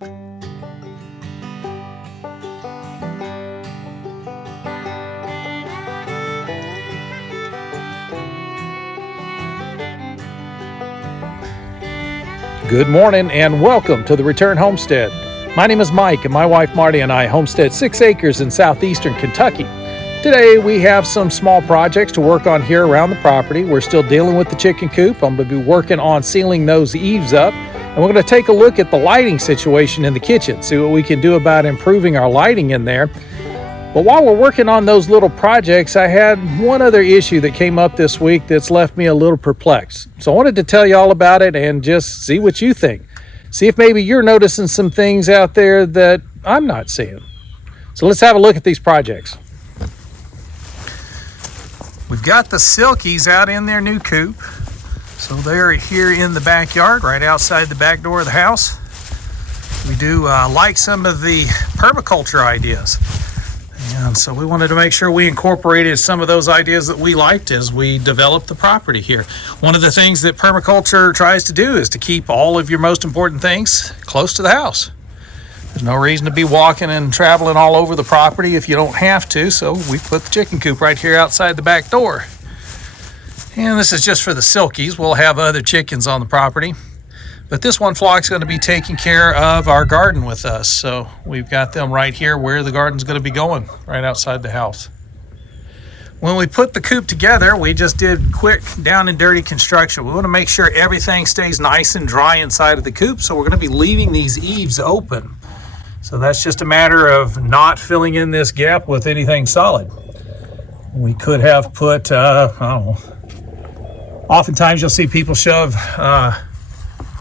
Good morning and welcome to the Return Homestead. My name is Mike and my wife Marty and I homestead 6 acres in southeastern Kentucky. Today we have some small projects to work on here around the property. We're still dealing with the chicken coop. I'm going to be working on sealing those eaves up, and we're going to take a look at the lighting situation in the kitchen, see what we can do about improving our lighting in there. But while we're working on those little projects, I had one other issue that came up this week that's left me a little perplexed. So I wanted to tell you all about it and just see what you think. See if maybe you're noticing some things out there that I'm not seeing. So let's have a look at these projects. We've got the Silkies out in their new coop. So they're here in the backyard, right outside the back door of the house. We do like some of the permaculture ideas. And so we wanted to make sure we incorporated some of those ideas that we liked as we developed the property here. One of the things that permaculture tries to do is to keep all of your most important things close to the house. There's no reason to be walking and traveling all over the property if you don't have to, so we put the chicken coop right here outside the back door. And this is just for the Silkies. We'll have other chickens on the property. But this one flock's going to be taking care of our garden with us. So we've got them right here where the garden's going to be going, right outside the house. When we put the coop together, we just did quick down and dirty construction. We want to make sure everything stays nice and dry inside of the coop. So we're going to be leaving these eaves open. So that's just a matter of not filling in this gap with anything solid. We could have put, I don't know, oftentimes you'll see people shove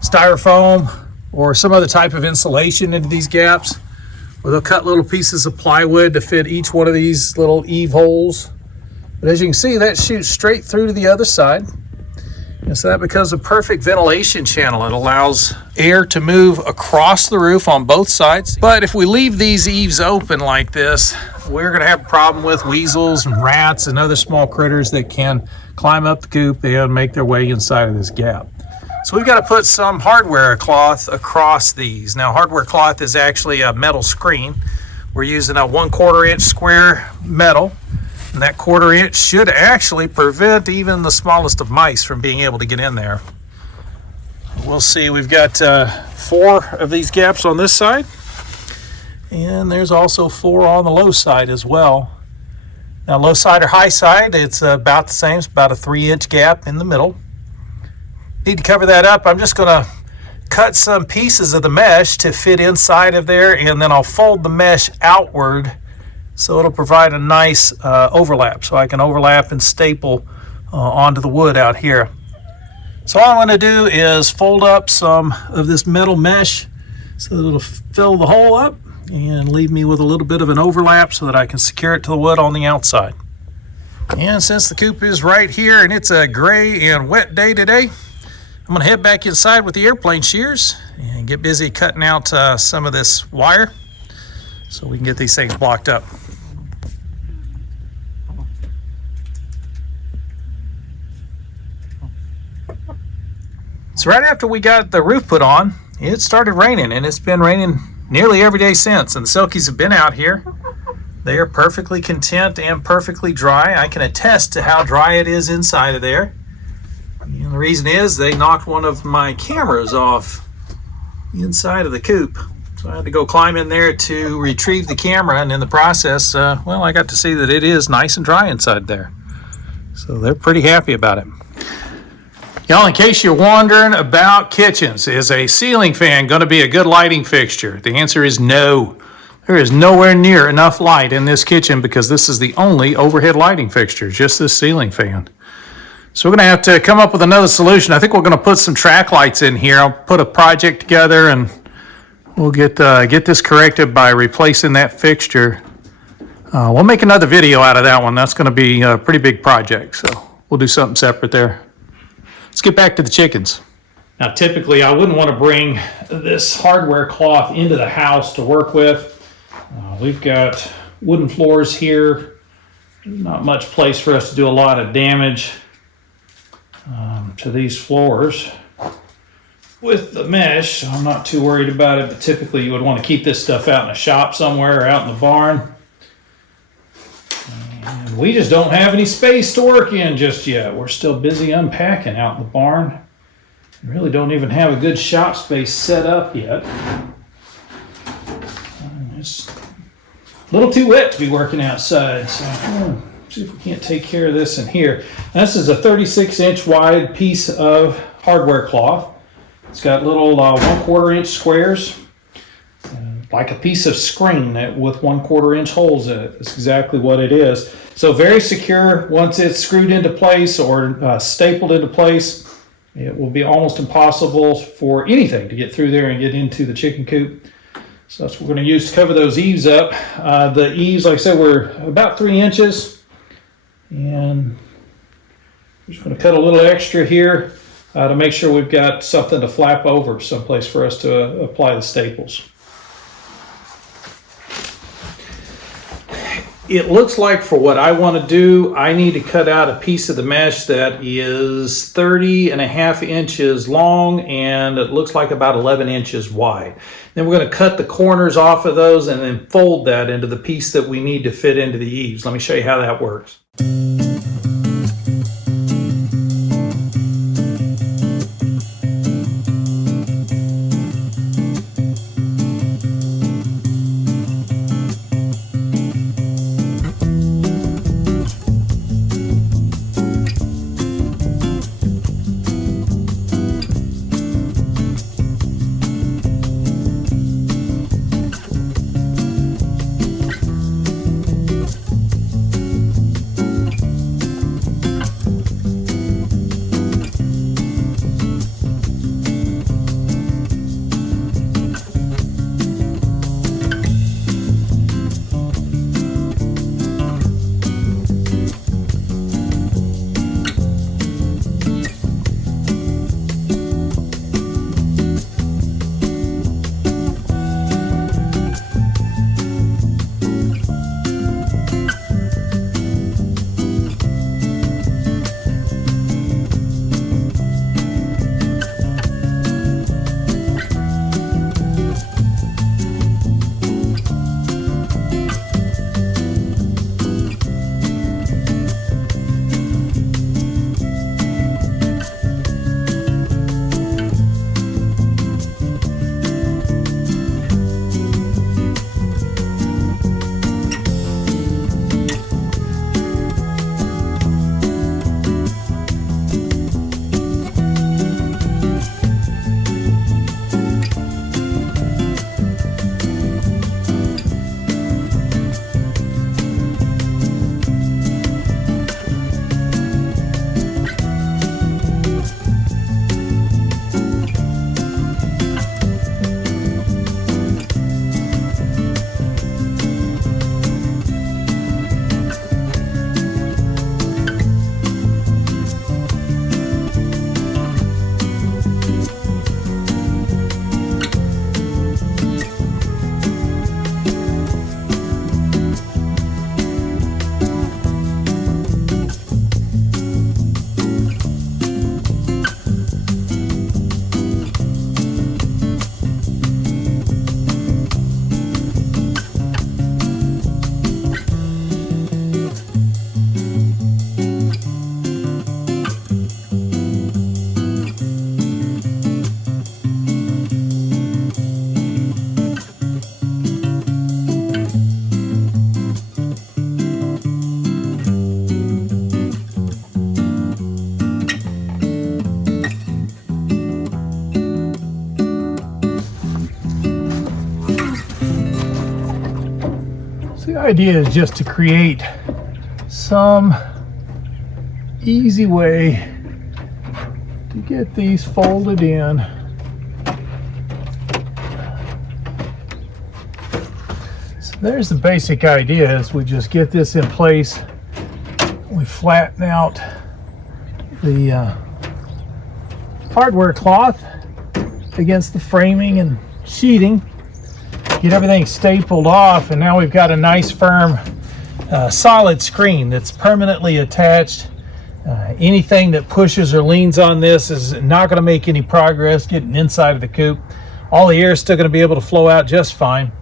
styrofoam or some other type of insulation into these gaps, or they'll cut little pieces of plywood to fit each one of these little eave holes. But as you can see, that shoots straight through to the other side. And so that becomes a perfect ventilation channel. It allows air to move across the roof on both sides. But if we leave these eaves open like this, we're going to have a problem with weasels and rats and other small critters that can climb up the coop and make their way inside of this gap. So we've got to put some hardware cloth across these. Now, hardware cloth is actually a metal screen. We're using a 1/4 inch square metal, and that 1/4 inch should actually prevent even the smallest of mice from being able to get in there. We'll see. We've got 4 of these gaps on this side, and there's also 4 on the low side as well. Now, low side or high side, it's about the same. It's about a 3-inch gap in the middle. Need to cover that up. I'm just going to cut some pieces of the mesh to fit inside of there, and then I'll fold the mesh outward so it'll provide a nice overlap, so I can overlap and staple onto the wood out here. So all I'm going to do is fold up some of this metal mesh so that it'll fill the hole up and leave me with a little bit of an overlap so that I can secure it to the wood on the outside. And since the coop is right here and it's a gray and wet day today, I'm going to head back inside with the airplane shears and get busy cutting out some of this wire so we can get these things blocked up. So right after we got the roof put on, it started raining, and it's been raining nearly every day since. And the Silkies have been out here. They are perfectly content and perfectly dry. I can attest to how dry it is inside of there. And the reason is they knocked one of my cameras off inside of the coop. So I had to go climb in there to retrieve the camera, and in the process, I got to see that it is nice and dry inside there. So they're pretty happy about it. Y'all, in case you're wondering about kitchens, is a ceiling fan going to be a good lighting fixture? The answer is no. There is nowhere near enough light in this kitchen because this is the only overhead lighting fixture, just this ceiling fan. So we're going to have to come up with another solution. I think we're going to put some track lights in here. I'll put a project together and we'll get this corrected by replacing that fixture. We'll make another video out of that one. That's going to be a pretty big project, so we'll do something separate there. Let's get back to the chickens. Now, typically, I wouldn't want to bring this hardware cloth into the house to work with. We've got wooden floors here. Not much place for us to do a lot of damage to these floors. with the mesh, so I'm not too worried about it, but typically you would want to keep this stuff out in a shop somewhere or out in the barn. And we just don't have any space to work in just yet. We're still busy unpacking out in the barn. We really don't even have a good shop space set up yet. It's a little too wet to be working outside, so see if we can't take care of this in here. This is a 36-inch wide piece of hardware cloth. It's got little 1/4 inch squares, like a piece of screen with 1/4 inch holes in it. That's exactly what it is. So very secure. Once it's screwed into place or stapled into place, it will be almost impossible for anything to get through there and get into the chicken coop. So that's what we're going to use to cover those eaves up. The eaves, like I said, were about 3 inches. And I'm just going to cut a little extra here to make sure we've got something to flap over, someplace for us to apply the staples. It looks like for what I want to do, I need to cut out a piece of the mesh that is 30.5 inches long and it looks like about 11 inches wide. Then we're going to cut the corners off of those and then fold that into the piece that we need to fit into the eaves. Let me show you how that works. The idea is just to create some easy way to get these folded in. So there's the basic idea, is we just get this in place, we flatten out the hardware cloth against the framing and sheeting, get everything stapled off, and now we've got a nice firm solid screen that's permanently attached Anything that pushes or leans on this is not going to make any progress getting inside of the coop. All the air is still going to be able to flow out just fine.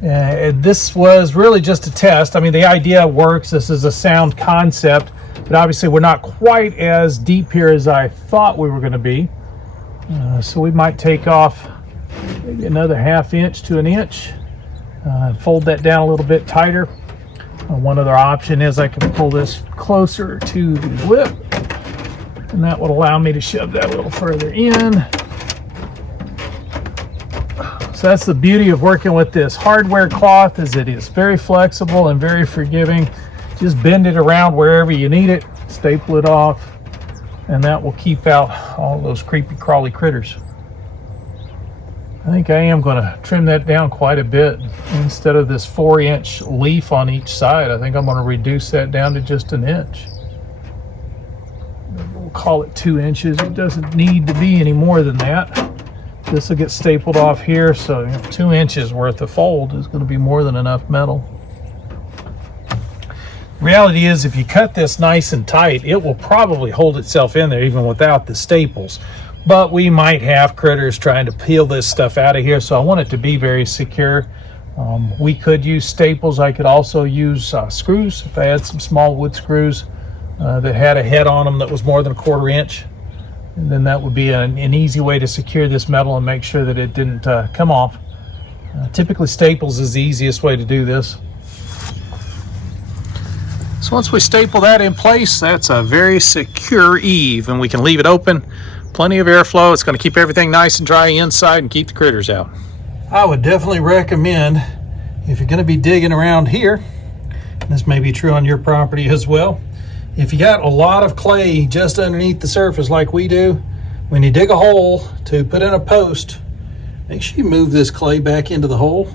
This was really just a test. I mean, the idea works. This is a sound concept, but obviously we're not quite as deep here as I thought we were going to be. So we might take off maybe another 1/2 inch to 1 inch. Fold that down a little bit tighter. One other option is I can pull this closer to the lip, and that would allow me to shove that a little further in. So that's the beauty of working with this hardware cloth, is it is very flexible and very forgiving. Just bend it around wherever you need it, staple it off, and that will keep out all those creepy crawly critters. I think I am going to trim that down quite a bit. Instead of this 4-inch leaf on each side, I think I'm going to reduce that down to just 1 inch. We'll call it 2 inches. It doesn't need to be any more than that. This will get stapled off here, so 2 inches worth of fold is going to be more than enough metal. Reality is, if you cut this nice and tight, it will probably hold itself in there even without the staples. But we might have critters trying to peel this stuff out of here, so I want it to be very secure. We could use staples. I could also use screws if I had some small wood screws that had a head on them that was more than 1/4 inch. And then that would be an easy way to secure this metal and make sure that it didn't come off. Typically staples is the easiest way to do this. So once we staple that in place, that's a very secure eave, and we can leave it open. Plenty of airflow. It's going to keep everything nice and dry inside and keep the critters out. I would definitely recommend, if you're going to be digging around here, and this may be true on your property as well, if you got a lot of clay just underneath the surface like we do, when you dig a hole to put in a post, make sure you move this clay back into the hole.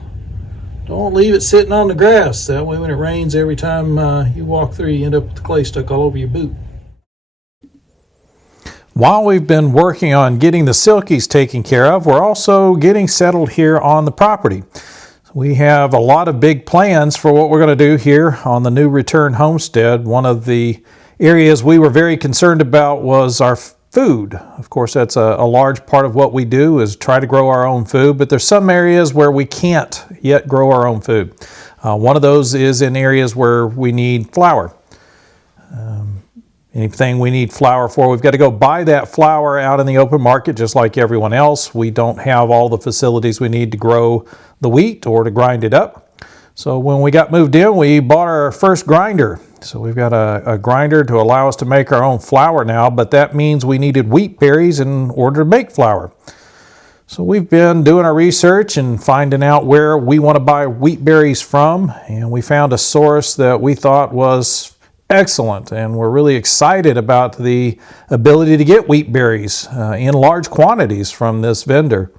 Don't leave it sitting on the grass. That way when it rains, every time you walk through, you end up with the clay stuck all over your boot. While we've been working on getting the silkies taken care of, we're also getting settled here on the property. We have a lot of big plans for what we're going to do here on the new return homestead. One of the areas we were very concerned about was our food. Of course, that's a large part of what we do, is try to grow our own food, but there's some areas where we can't yet grow our own food. One of those is in areas where we need flour. Anything we need flour for, we've got to go buy that flour out in the open market just like everyone else. We don't have all the facilities we need to grow the wheat or to grind it up. So when we got moved in, we bought our first grinder. So we've got a grinder to allow us to make our own flour now, but that means we needed wheat berries in order to make flour. So we've been doing our research and finding out where we want to buy wheat berries from, and we found a source that we thought was excellent, and we're really excited about the ability to get wheat berries in large quantities from this vendor.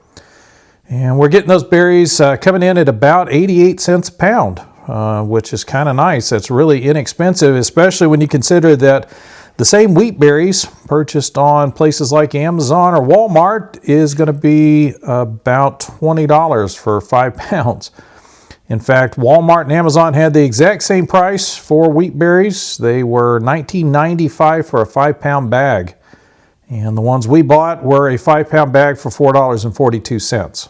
And we're getting those berries coming in at about 88 cents a pound, which is kind of nice. That's really inexpensive, especially when you consider that the same wheat berries purchased on places like Amazon or Walmart is going to be about $20 for 5 pounds. In fact, Walmart and Amazon had the exact same price for wheat berries. They were $19.95 for a 5-pound bag. And the ones we bought were a 5-pound bag for $4.42.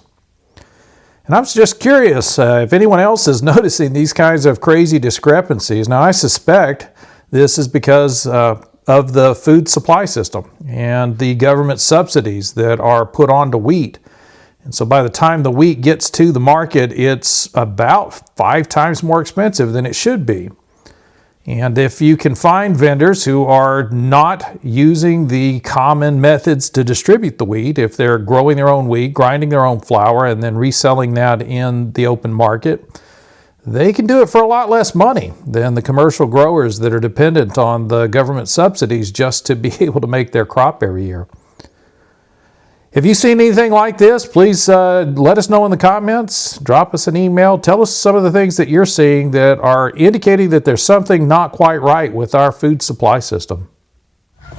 And I was just curious if anyone else is noticing these kinds of crazy discrepancies. Now, I suspect this is because of the food supply system and the government subsidies that are put onto wheat. And so by the time the wheat gets to the market, it's about 5 times more expensive than it should be. And if you can find vendors who are not using the common methods to distribute the wheat, if they're growing their own wheat, grinding their own flour, and then reselling that in the open market, they can do it for a lot less money than the commercial growers that are dependent on the government subsidies just to be able to make their crop every year. If you've seen anything like this, please let us know in the comments. Drop us an email. Tell us some of the things that you're seeing that are indicating that there's something not quite right with our food supply system.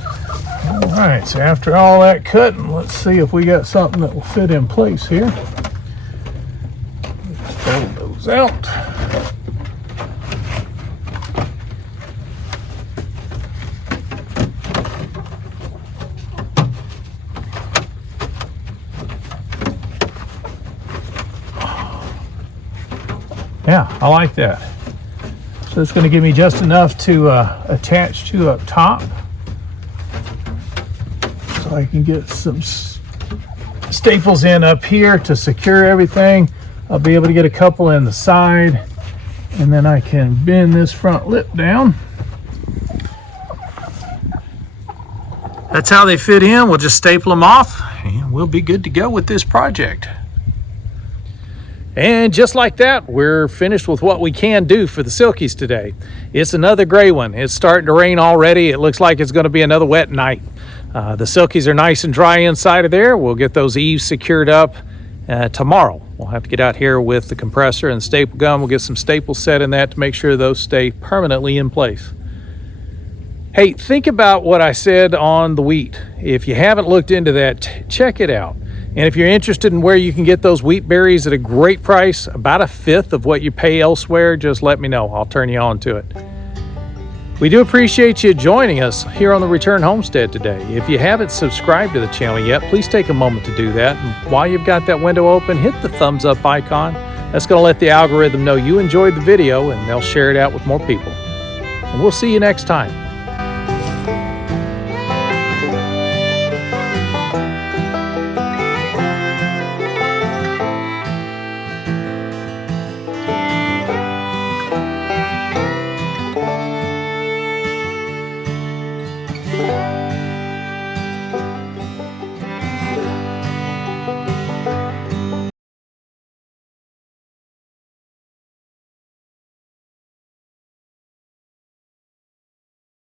All right, so after all that cutting, let's see if we got something that will fit in place here. Fold those out. Yeah, I like that. So it's going to give me just enough to attach to up top. So I can get some staples in up here to secure everything. I'll be able to get a couple in the side, and then I can bend this front lip down. That's how they fit in. We'll just staple them off and we'll be good to go with this project. And just like that, we're finished with what we can do for the silkies today. It's another gray one. It's starting to rain already. It looks like it's going to be another wet night. The silkies are nice and dry inside of there. We'll get those eaves secured up tomorrow. We'll have to get out here with the compressor and the staple gun. We'll get some staples set in that to make sure those stay permanently in place. Hey, think about what I said on the wheat. If you haven't looked into that, check it out. And if you're interested in where you can get those wheat berries at a great price, about 1/5 of what you pay elsewhere, just let me know. I'll turn you on to it. We do appreciate you joining us here on the Return Homestead today. If you haven't subscribed to the channel yet, please take a moment to do that. And while you've got that window open, hit the thumbs up icon. That's going to let the algorithm know you enjoyed the video, and they'll share it out with more people. And we'll see you next time.